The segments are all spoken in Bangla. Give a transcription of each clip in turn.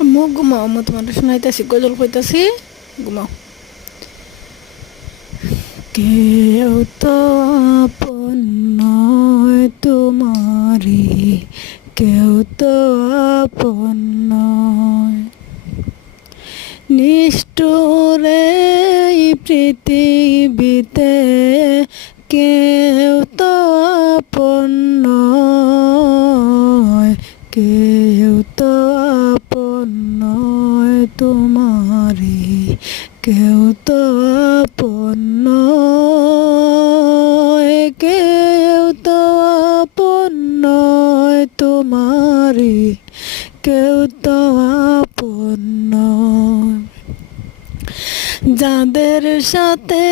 আম্মু ঘুমাও, আম্মু তোমার শোনাইতেছি, গজল কইতাছি, ঘুমাও। কেউ তো আপন নয় তোমারি, কেউ তো আপন নয়। নিষ্ঠুরে এই পৃথিবীতে কেউ তো আপন নয়, কেউ তো আপন নয় তোমারি, কেউ তো আপন নয়, কেউ তো আপন নয় তোমারি, কেউ তো আপন নয়। যাদের সাথে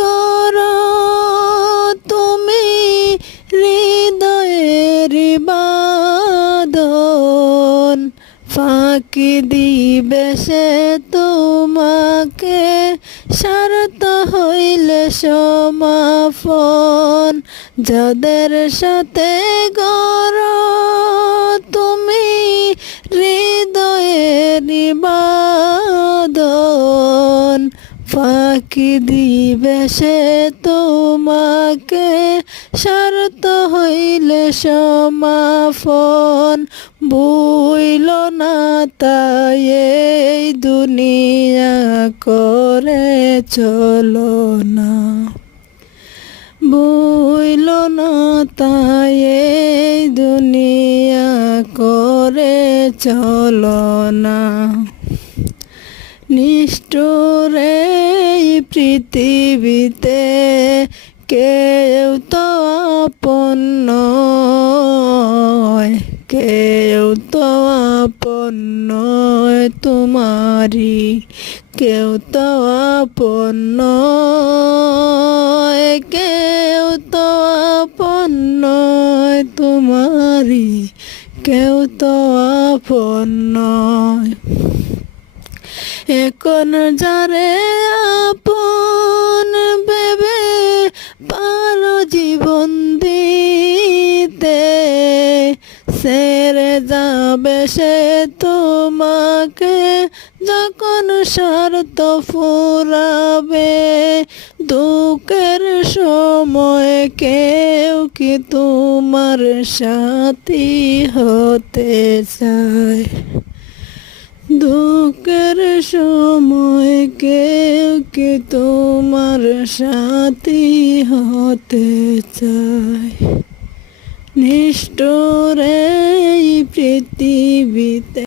গড় তুমি হৃদয়ের বাঁধন, ফাঁকি দিবে সে তোমাকে স্বার্থ হইলে সমাপন। যাদের সাথে গড় তুমি হৃদয়ের বাঁধন, ফাঁকি দিবে সে তোমাকে স্বার্থ হইলে সমাপন। ভুইল না তাই এই দুনিয়া করে চলো না, ভুইল না তাই এই দুনিয়া করে চলো না। নিষ্ঠুরে এই পৃথিবীতে কেউ তো আপন নয়, কেউ তো আপন নয় তোমারি, কেউ তো আপন নয়, কেউ তো আপন নয় তোমারি, কেউ তো আপন নয়। এখন যারে আপন ভেবে পারো জীবন দিতে, ছেড়ে যাবে সে তোমাকে যখন স্বার্থ ফুরাবে। দুঃখের সময় কেউ কি তোমার সাথী হতে চায়, দুঃখের সময় কেউ কি তোমার সাথী হতে চায়। নিষ্ঠুরে এই পৃথিবীতে